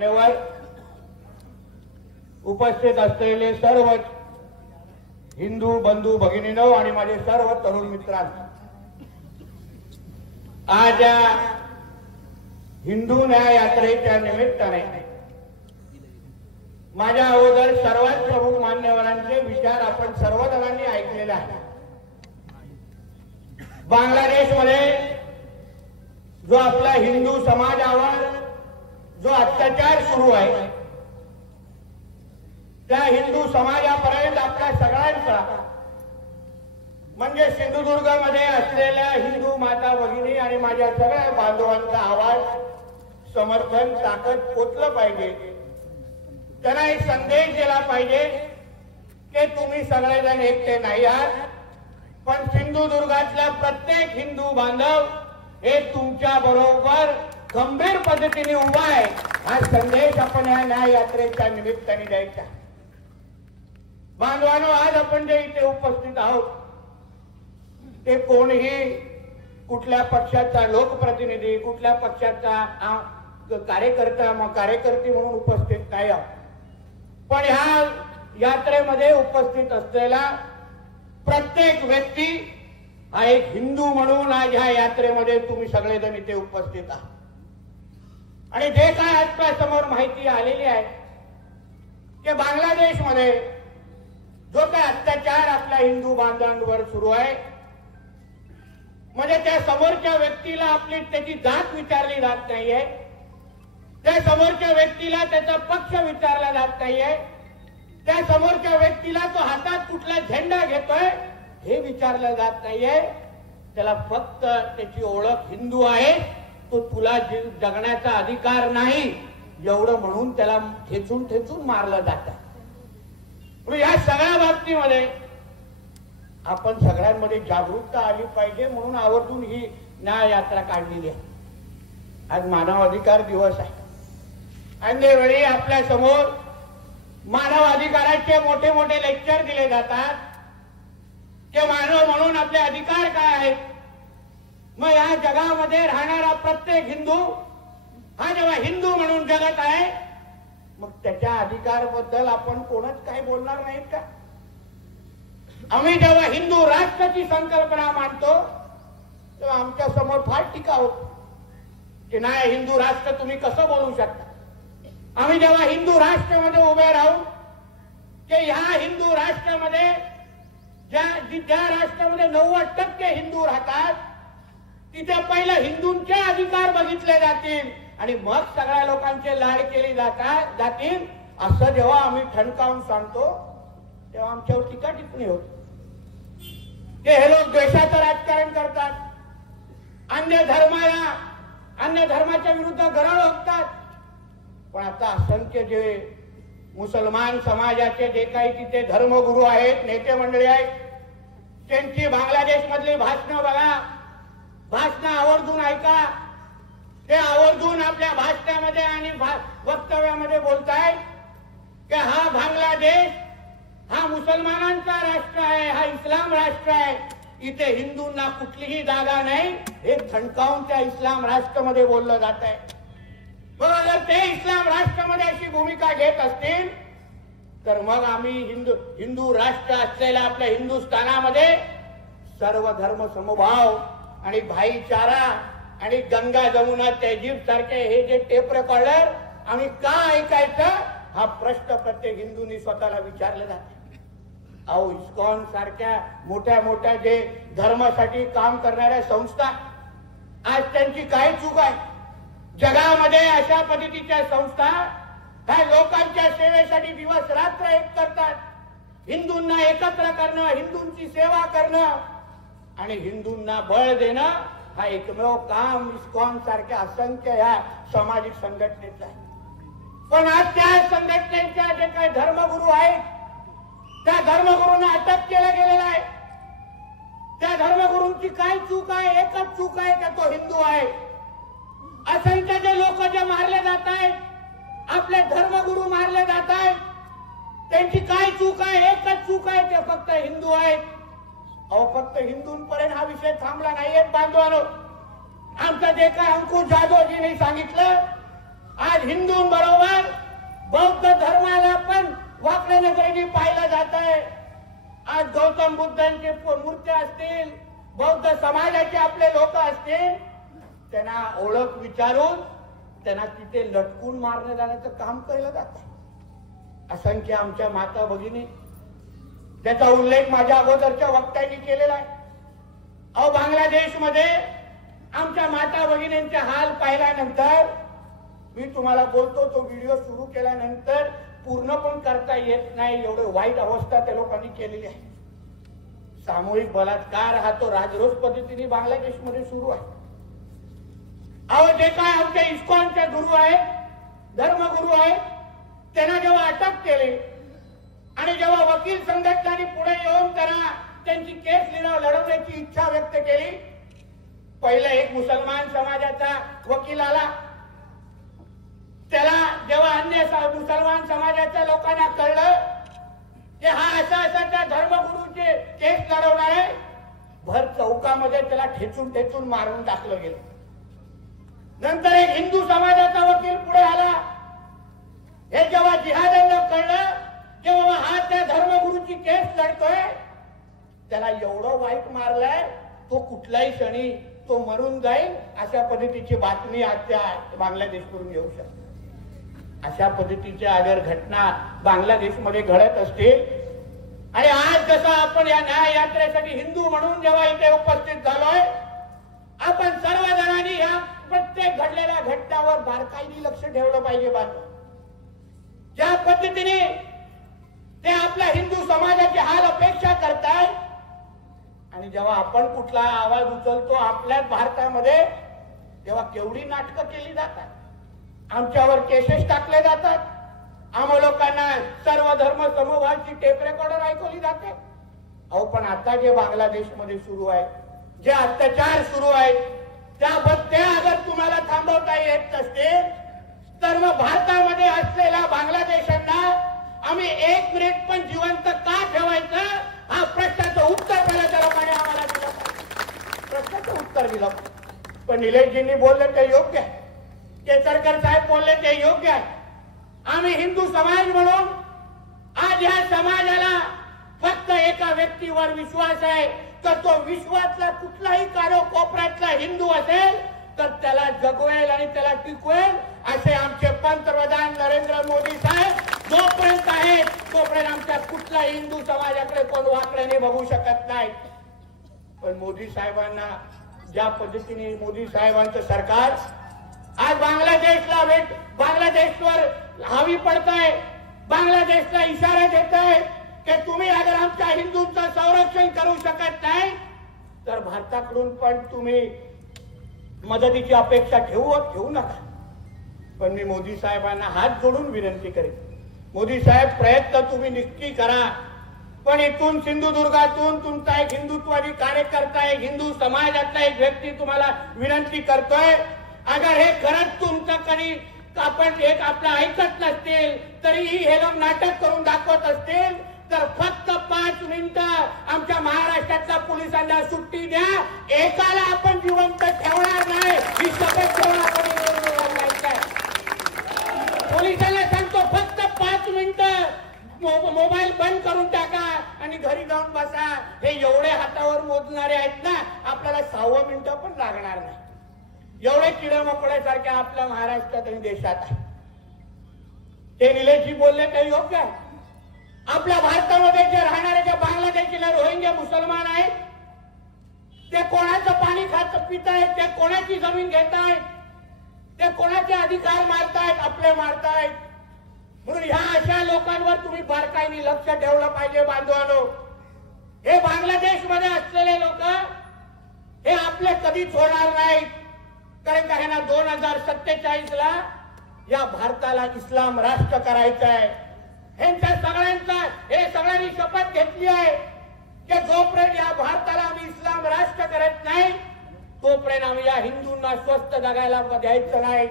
मान्यवर, उपस्थित असलेले सर्व हिंदू बंधू भगिनींनो आणि माझे सर्व तरुण मित्रांनो, आज या हिंदू न्याय यात्रेच्या निमित्ताने माझ्या अगोदर सर्वात प्रमुख मान्यवरांचे विचार आपण सर्वजणांनी ऐकलेले आहेत. बांगलादेशमध्ये जो आपला हिंदू समाजावर जो अत्याचार सुरू आहे, त्या हिंदू समाजापर्यंत आपल्या सगळ्यांचा म्हणजे सिंधुदुर्गमध्ये असलेल्या हिंदू माता भगिनी आणि माझ्या सगळ्या बांधवांचा आवाज, समर्थन, ताकद पोचलं पाहिजे. त्यांना एक संदेश दिला पाहिजे की तुम्ही सगळेजण एकटे नाही आहात, पण सिंधुदुर्गातला प्रत्येक हिंदू बांधव हे तुमच्या बरोबर गंभीर पद्धतीने उभा आहे. हा संदेश आपण या न्याय यात्रेच्या निमित्ताने द्यायचा. बांधवांनो, आज आपण जे इथे उपस्थित आहोत ते कोणीही कुठल्या पक्षाचा लोकप्रतिनिधी, कुठल्या पक्षाचा कार्यकर्ती म्हणून उपस्थित नाही आहोत, पण ह्या यात्रेमध्ये उपस्थित असलेला प्रत्येक व्यक्ती हा एक हिंदू म्हणून आज ह्या यात्रेमध्ये तुम्ही सगळेजण इथे उपस्थित आहात. आणि जे काय आपल्या समोर माहिती आलेली आहे की बांगलादेशमध्ये जो काय अत्याचार आपल्या हिंदू बांधवांवर सुरू आहे, म्हणजे त्या समोरच्या व्यक्तीला आपली त्याची जात विचारली जात नाहीये, त्या समोरच्या व्यक्तीला त्याचा पक्ष विचारला जात नाहीये, त्या समोरच्या व्यक्तीला तो हातात कुठला झेंडा घेतोय हे विचारलं जात नाहीये. त्याला फक्त त्याची ओळख हिंदू आहे, तो तुला जगण्याचा अधिकार नाही एवढं म्हणून त्याला ठेचून ठेचून मारलं जातं. या सगळ्या बाबतीमध्ये आपण सगळ्यांमध्ये जागरूकता आली पाहिजे, म्हणून आवर्जून ही न्याय यात्रा काढलेली आहे. आज मानव अधिकार दिवस आहे. अन्यवेळी आपल्या समोर मानव अधिकाराचे मोठे मोठे लेक्चर दिले जातात की मानव म्हणून आपले अधिकार काय आहेत. मग या जगामध्ये राहणारा प्रत्येक हिंदू हा जेव्हा हिंदू म्हणून जगत आहे, मग त्याच्या अधिकाराबद्दल आपण कोणच काही बोलणार नाहीत का? आम्ही जेव्हा हिंदू राष्ट्राची संकल्पना मांडतो तेव्हा आमच्या समोर फार टीका होती की नाही, हिंदू राष्ट्र तुम्ही कसं बोलू शकता. आम्ही जेव्हा हिंदू राष्ट्रामध्ये उभे राहू की ह्या हिंदू राष्ट्रामध्ये ज्या राष्ट्रामध्ये 90% हिंदू राहतात तिथे पहिलं हिंदूंचे अधिकार बघितले जातील आणि मग सगळ्या लोकांचे लाड केले जातील, असं जेव्हा आम्ही ठणकावून सांगतो तेव्हा आमच्यावर टीका टिप्पणी होती की हे लोक द्वेषाचं राजकारण करतात, अन्य धर्माच्या विरुद्ध गरळ ओकतात. पण आता असंख्य जे मुसलमान समाजाचे जे काही तिथे धर्मगुरू आहेत, नेते मंडळी आहेत, त्यांची बांगलादेश मधली भाषणं बघा, भाषणं आवर्जून ऐका. ते आवर्जून आपल्या भाषणामध्ये आणि वक्तव्यामध्ये बोलतायत की हा बांगलादेश हा मुसलमानांचा राष्ट्र आहे, हा इस्लाम राष्ट्र आहे, इथे हिंदूंना कुठलीही जागा नाही, हे ठणकावून त्या इस्लाम राष्ट्रामध्ये बोललं जात आहे. मग जर ते इस्लाम राष्ट्रामध्ये अशी भूमिका घेत असतील तर मग आम्ही हिंदू राष्ट्र असलेल्या आपल्या हिंदुस्थानामध्ये सर्व धर्म समभाव आणि भाईचारा आणि गंगा जमुना तहजीब सारखे हे जे टेप रेकॉर्डर आम्ही का ऐकायचं, हा प्रश्न प्रत्येक हिंदूंनी स्वतःला विचारला जाते. अहो, इस्कॉन सारख्या मोठ्या मोठ्या जे धर्मासाठी काम करणाऱ्या संस्था, आज त्यांची काय चूक आहे? जगामध्ये अशा पद्धतीच्या संस्था ह्या लोकांच्या सेवेसाठी दिवस रात्र एक करतात. हिंदूंना एकत्र करणं, हिंदूंची सेवा करणं आणि हिंदूंना बळ देणं हा एकमेव काम इस्कॉन सारख्या असंख्य ह्या सामाजिक संघटनेचं आहे. पण आज त्या संघटनेच्या जे काही धर्मगुरू आहेत त्या धर्मगुरूंना अटक केलं गेलेलं आहे. त्या धर्मगुरूंची काय चूक आहे? एकच चूक आहे की तो हिंदू आहे. असंख्य जे लोक जे मारले जात आहेत, आपले धर्मगुरू मारले जात आहेत, त्यांची काय चूक आहे? एकच चूक आहे, ते फक्त हिंदू आहेत. अहो, फक्त हिंदूंपर्यंत हा विषय थांबला नाहीये बांधवांनो. आमचं जे काय अंकुश जाधवजींनी सांगितलं, आज हिंदूंबरोबर बौद्ध धर्माला पण वाकड्या नजरेने पाहिलं जात आहे. आज गौतम बुद्धांचे मूर्ती असतील, बौद्ध समाजाचे आपले लोक असतील, त्यांना ओळख विचारून त्यांना तिथे लटकून मारण्यात जाण्याचं काम केलं जात. असंख्य आमच्या माता भगिनी, त्याचा उल्लेख माझ्या अगोदरच्या वक्त्यांनी केलेला आहे. अहो, बांगलादेशमध्ये आमच्या माता भगिनींचे हाल पाहिल्यानंतर मी तुम्हाला बोलतो, तो व्हिडिओ सुरू केल्यानंतर पूर्ण पण करता येत नाही एवढे वाईट अवस्था त्या लोकांनी केलेली आहे. सामूहिक बलात्कार हा तो राजरोस पद्धतीने बांगलादेशमध्ये सुरू आहे. अहो, जे काय आमच्या इस्कॉनचे गुरु आहेत, धर्मगुरु आहेत, त्यांना जेव्हा अटक केली आणि जेव्हा वकील संघटनांनी पुढे येऊन त्यांना त्यांची केस लढवण्याची इच्छा व्यक्त केली, पहिला एक मुसलमान समाजाचा वकील आला. त्याला जेव्हा अन्य मुसलमान समाजाच्या लोकांना कळलं की हा असा त्या धर्मगुरूचे केस लढवणार आहे, भर चौकामध्ये त्याला ठेचून ठेचून मारून टाकलं गेलं. नंतर एक हिंदू समाजाचा वकील पुढे आला. हे जेव्हा जिहाद्यांना कळलं जेव्हा हा त्या धर्मगुरूची केस लढतोय, त्याला एवढं वाईट मारलंय, तो कुठल्याही क्षणी तो मरून जाईल अशा पद्धतीची बातमी आज त्या बांगलादेशवरून येऊ शकते. अशा पद्धतीच्या अगर घटना बांगलादेशमध्ये घडत असतील आणि आज जसं आपण या न्याय यात्रेसाठी हिंदू म्हणून जेव्हा इथे उपस्थित झालोय, आपण सर्वजणांनी या प्रत्येक घडलेल्या घटनावर बारकाईने लक्ष ठेवलं पाहिजे. बांधव ज्या पद्धतीने ते आपल्या हिंदू समाजाची हाल अपेक्षा करतायत आणि जेव्हा आपण कुठला आवाज उचलतो आपल्याच भारतामध्ये, तेव्हा केवढी नाटकं केली जातात, आमच्यावर केसेस टाकले जातात, आम्हा लोकांना सर्व धर्म समूहाची टेप रेकॉर्डर ऐकवली जाते. अहो, पण आता जे बांगलादेशमध्ये सुरू आहे, जे अत्याचार सुरू आहेत, त्या अगर तुम्हाला थांबवता येत असतील तर मग भारतामध्ये असलेल्या बांगलादेशांना आम्ही एक मिनिट पण जिवंत का ठेवायचं, हा प्रश्नाचं उत्तर पहिल्या लोकांनी आम्हाला दिलं. प्रश्नाचं उत्तर दिलं. पण निलेशजींनी बोलले ते योग्य आहे, केसरकर साहेब बोलले ते योग्य आहे. आम्ही हिंदू समाज म्हणून आज या समाजाला फक्त एका व्यक्तीवर विश्वास आहे, तर तो विश्वातला कुठलाही कानाकोपऱ्यातला हिंदू असेल तर त्याला जगवेल आणि त्याला टिकवेल असे आमचे पंतप्रधान नरेंद्र मोदी साहेब जोपर्यंत आहेत तोपर्यंत आमच्या कुठलाही हिंदू समाजाकडे कोण वाकड्याने बघू शकत नाही. पण मोदी साहेबांना ज्या पद्धतीने मोदी साहेबांचं सरकार आज बांगलादेशवर हावी पडतंय, बांगलादेशला इशारा देत आहे की तुम्ही अगर आमच्या हिंदूंचं संरक्षण करू शकत नाही तर भारताकडून पण तुम्ही मदतीची अपेक्षा ठेवू नका. पण मी मोदी साहेबांना हात जोडून विनंती करेन, मोदी साहेब प्रयत्न तुम्ही नक्की करा, पण इथून सिंधुदुर्गातून तुमचा एक हिंदुत्वादी कार्यकर्ता, एक हिंदू समाजातला एक व्यक्ती तुम्हाला विनंती करतोय, अगर हे खरंच तुमचं कधी आपण एक आपलं ऐकत नसतील तरीही हे लोक नाटक करून दाखवत असतील तर फक्त 5 मिनिटं आमच्या महाराष्ट्रातल्या पोलिसांना सुट्टी द्या, एकाला आपण जिवंत ठेवणार नाही ही शपथ घेऊन आपण पोलिसांना सांगतो. फक्त 5 मिनिटं मोबाईल बंद करून टाका आणि घरी जाऊन बसा. हे एवढे हातावर मोजणारे आहेत ना, आपल्याला 6 मिनिटं पण लागणार नाही. एवढे किडमकोड्यासारख्या आपल्या महाराष्ट्रात आणि देशात आहे. ते निलेशजी बोलले ते योग्य आहे. आपल्या भारतामध्ये जे राहणारे जे बांगलादेशीला रोहिंग्या मुसलमान आहेत, ते कोणाचं पाणी खात पित आहेत, ते कोणाची जमीन घेत आहेत, ते कोणाचे अधिकार मारतायत, आपले मारतायत. म्हणून ह्या अशा लोकांवर तुम्ही बारकाईने लक्ष ठेवलं पाहिजे. बांधवांनो, हे बांगलादेशमध्ये असलेले लोक हे आपले कधीच होणार नाहीत, कारण का ह्यांना 2047ला या भारताला इस्लाम राष्ट्र करायचं आहे. ह्यांच्या सगळ्यांचा हे सगळ्यांनी शपथ घेतली आहे की जोपर्यंत या भारताला आम्ही इस्लाम राष्ट्र करत नाही तोपर्यंत आम्ही या हिंदूंना स्वस्थ जगायला द्यायचं नाही.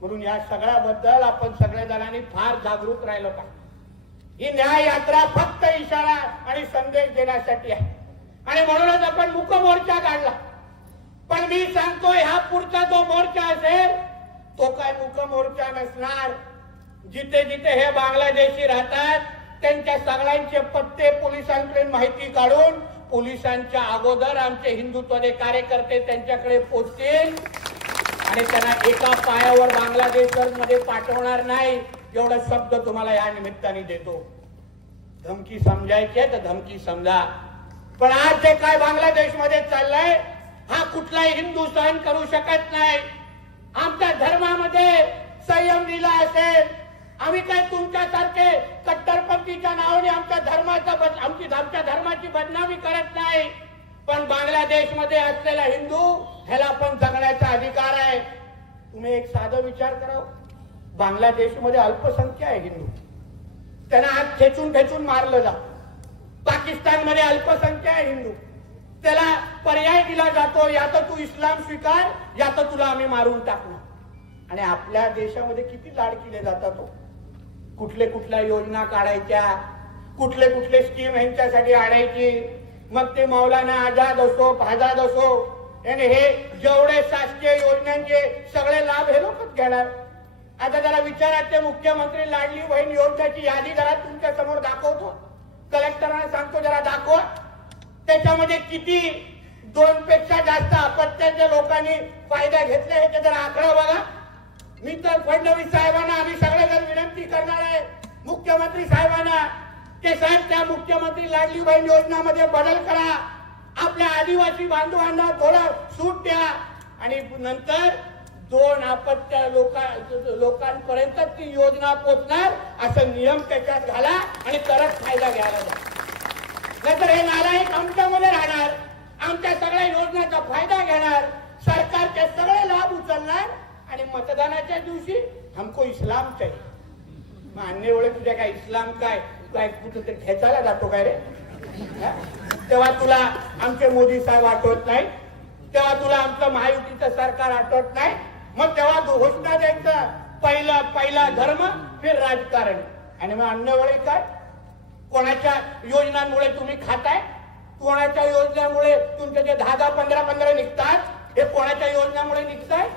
म्हणून या सगळ्याबद्दल आपण सगळ्या जणांनी फार जागरूक राहिलो पाहिजे. ही न्याय यात्रा फक्त इशारा आणि संदेश देण्यासाठी आहे आणि म्हणूनच आपण मूक मोर्चा काढला. पण मी सांगतोय, हा पुढचा जो मोर्चा असेल तो काय मुक मोर्चा नसणार. जिथे जिथे हे बांगलादेशी राहतात त्यांच्या सगळ्यांचे पत्ते पोलिसांकडे माहिती काढून पोलिसांच्या अगोदर आमचे हिंदुत्वाचे कार्यकर्ते त्यांच्याकडे पोहोचतील आणि त्यांना एका पायावर बांगलादेशमध्ये पाठवणार नाही एवढा शब्द तुम्हाला या निमित्ताने देतो. धमकी समजायची आहे तर धमकी समजा, पण आज जे काय बांगलादेशमध्ये चाललंय हा कुठलाही हिंदू सहन करू शकत नाही. आमच्या धर्मामध्ये संयम दिला असेल. आम्ही काय तुमच्यासारखे कट्टरपंथीच्या नावाने आमच्या धर्माची बदनामी करत नाही, पण बांगलादेशमध्ये असलेला हिंदू ह्याला पण जगण्याचा अधिकार आहे. तुम्ही एक साधा विचार करा, बांगलादेशमध्ये अल्पसंख्या आहे हिंदू, त्यांना आज ठेचून मारलं जा. पाकिस्तानमध्ये अल्पसंख्या आहे हिंदू, त्याला पर्याय दिला जातो, या तर तू इस्लाम स्वीकार या तर तुला आम्ही मारून टाकणार. आणि आपल्या देशामध्ये किती लाड केले जातात. कुठल्या योजना काढायच्या, कुठले स्कीम यांच्यासाठी आणायची. मग ते मौलाना आझाद असो आझाद असो आणि हे जेवढे शासकीय योजनांचे सगळे लाभ हे लोकच घेणार. आता जरा विचारात ते मुख्यमंत्री लाडली बहीण योजनेची यादी जरा तुमच्या समोर दाखवतो, कलेक्टरांना सांगतो जरा दाखवा. त्याच्यामध्ये किती 2 पेक्षा जास्त अपत्याच्या लोकांनी फायदा घेतला हे जरा आकडा बघा. मी तर फडणवीस साहेबांना आम्ही सगळेजण विनंती करणार आहे मुख्यमंत्री साहेबांना की साहेब त्या मुख्यमंत्री लाडली बहीण योजनामध्ये बदल करा, आपल्या आदिवासी बांधवांना थोडं सूट द्या आणि नंतर 2 अपत्य लोकांपर्यंत ती योजना पोहोचणार असं नियम त्याच्यात घाला आणि तरच फायदा घ्यायला जा. नाहीतर हे नालायक आमच्यामध्ये राहणार, आमच्या सगळ्या योजनांचा फायदा घेणार, सरकारचे सगळे लाभ उचलणार आणि मतदानाच्या दिवशी हमको इस्लाम चाहिए. मान्य वेळे तुझ्या काय इस्लाम काय कुठं ते ठेचायला जातो काय रे? तेव्हा तुला आमचे मोदी साहेब आठवत नाही, तेव्हा तुला आमचं महायुतीचं सरकार आठवत नाही. मग तेव्हा घोषणा द्यायचं पहिला धर्म फिर राजकारण. आणि मग अन्य वेळी काय कोणाच्या योजनांमुळे तुम्ही खाताय, कोणाच्या योजनेमुळे तुमचे जे 10 15 निघतात हे कोणाच्या योजनामुळे निघताय?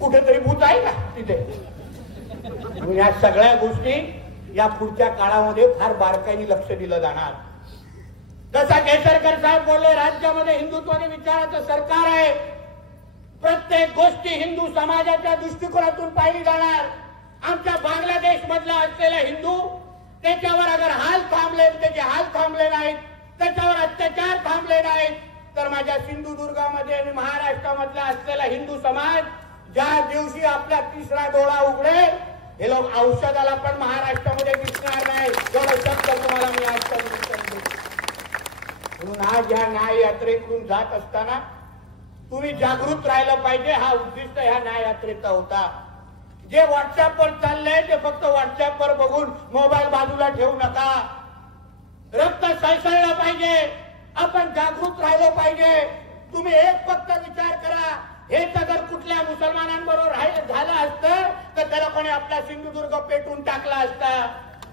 कुठेतरी भूत आहे का तिथे? या सगळ्या गोष्टी या पुढच्या काळामध्ये फार बारकाईने लक्ष दिलं जाणार. जसा केसरकर साहेब बोलले, राज्यामध्ये हिंदुत्वाने विचाराचं सरकार आहे. प्रत्येक गोष्टी हिंदू समाजाच्या दृष्टिकोनातून पाहिली जाणार. आमच्या बांगलादेश मधला असलेला हिंदू त्याच्यावर अगर हाल थांबले, त्याचे हाल थांबले नाहीत, त्याच्यावर अत्याचार थांबले नाहीत, तर माझ्या सिंधुदुर्गामध्ये आणि महाराष्ट्रामधला असलेला हिंदू समाज ज्या दिवशी आपला 3रा डोळा उघडेल हे लोक औषधाला पण महाराष्ट्रामध्ये दिसणार नाही. एवढं शब्द तुम्हाला मी आज सांगितलं. म्हणून आज या न्याय यात्रेकडून जात असताना तुम्ही जागृत राहिलं पाहिजे. हा उद्दिष्ट ह्या न्याय यात्रेचा होता. जे व्हॉट्सअपवर चाललंय ते फक्त व्हॉट्सअपवर बघून मोबाईल बाजूला ठेवू नका. रक्त सळसळलं पाहिजे, आपण जागृत राहिलो पाहिजे. तुम्ही एक फक्त विचार करा, हेच अगर कुठल्या मुसलमानांबरोबर झालं असतं तर त्याला कोणी आपला सिंधुदुर्ग पेटून टाकला असता.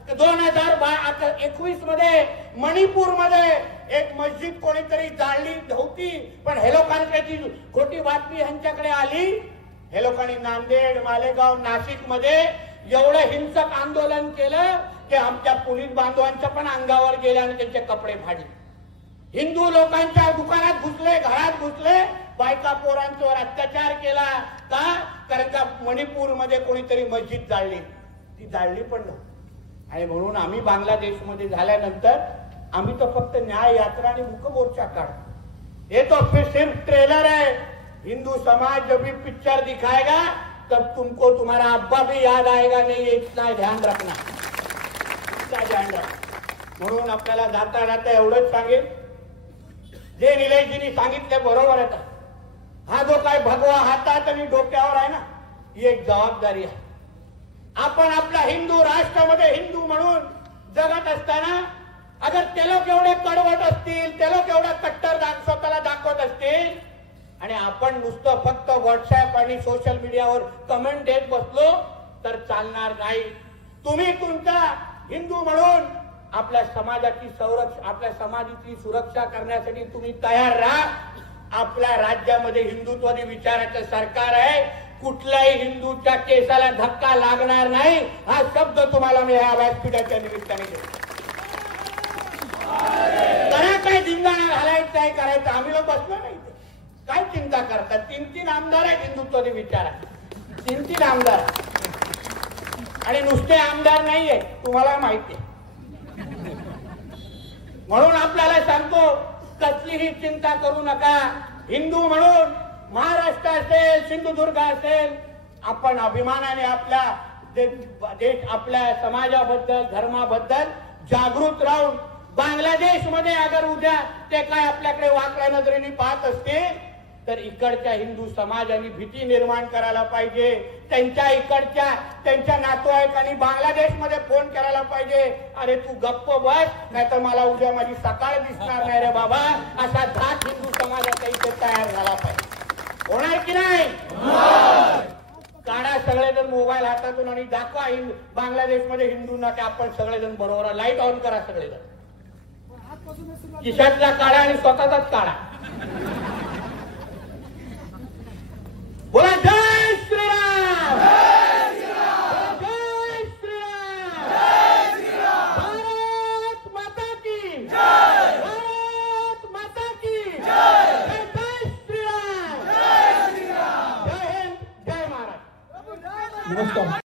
2021 मध्ये मणिपूरमध्ये एक मस्जिद कोणीतरी जाळली होती, पण हे लोकांकडे ती खोटी बातमी ह्यांच्याकडे आली. हे लोकांनी नांदेड, मालेगाव, नाशिक मध्ये एवढं हिंसक आंदोलन केलं की आमच्या पोलीस बांधवांच्या पण अंगावर गेले आणि त्यांचे कपडे फाडले. हिंदू लोकांच्या दुकानात घुसले, घरात घुसले, बायका पोरांच्यावर अत्याचार केला. का? कारण का मणिपूरमध्ये कोणीतरी मस्जिद जाळली, ती जाळली पण नव्हती. आणि म्हणून आम्ही बांगलादेशमध्ये झाल्यानंतर आम्ही तो फक्त न्याय यात्रा आणि मुक मोर्चा काढतो. ये तो फिर सिर्फ ट्रेलर है. हिंदू समाज जब भी पिक्चर दिखाएगा तब तुमको तुम्हारा अब्बा भी याद आएगा नहीं. इतना ध्यान रखना, इतना ध्यान रखना. म्हणून आपल्याला जाता जाता एवढंच सांगेल, जे निलेशजींनी सांगितले बरोबर आहे. हा जो काय भगवा हातात आणि डोक्यावर आहे ना, ही एक जबाबदारी आहे. आपण आपल्या हिंदू राष्ट्रामध्ये हिंदू म्हणून जगत असताना अगर ते लोक एवढे कडवट असतील, ते लोक एवढा कट्टर स्वतःला दाखवत असतील आणि आपण नुसतं फक्त व्हॉट्सअप आणि सोशल मीडियावर कमेंट देत बसलो तर चालणार नाही. तुम्ही तुमचा हिंदू म्हणून आपल्या समाजाची आपल्या समाजाची सुरक्षा करण्यासाठी तुम्ही तयार राहा. आपल्या राज्यामध्ये हिंदुत्वादी विचाराचं सरकार आहे, कुठल्याही हिंदूच्या केसाला धक्का लागणार नाही, हा शब्द तुम्हाला मी या व्यासपीठाच्या निमित्ताने देतो. करा काय धिंगाणा घालायचं आहे करायचं, आम्ही लोक बसलो नाही. काय चिंता करतात? 3 आमदार आहेत हिंदुत्वादी विचारात, 3 आमदार, आणि नुसते आमदार नाहीये, तुम्हाला माहिती आहे. म्हणून आपल्याला सांगतो, कसलीही चिंता करू नका. हिंदू म्हणून महाराष्ट्र असेल, सिंधुदुर्ग असेल, आपण अभिमानाने आपल्या देश, आपल्या समाजाबद्दल, धर्माबद्दल जागृत राहून, बांगलादेशमध्ये अगर उद्या ते काय आपल्याकडे वाकड्या नजरेने पाहत असतील तर इकडच्या हिंदू समाजाने भीती निर्माण करायला पाहिजे. त्यांच्या नातेवाईकांनी बांगलादेशमध्ये फोन करायला पाहिजे, अरे तू गप्प बस, नाही तर मला उद्या माझी सकाळ दिसणार नाही रे बाबा, असा धाक हिंदू समाजाचा इथे तयार झाला पाहिजे. होणार की नाही? काढा सगळेजण मोबाईल हातातून आणि दाखवा बांगलादेशमध्ये हिंदूंना की आपण सगळेजण बरोबर. लाईट ऑन करा सगळेजण, खिशातला काढा आणि स्वतःचाच काढा. बोला जय श्रीराम, जय श्रीराम, भारत माता की, भारत माता की, जय श्रीराम, जय हिंद, जय महाराष्ट्र. नमस्कार.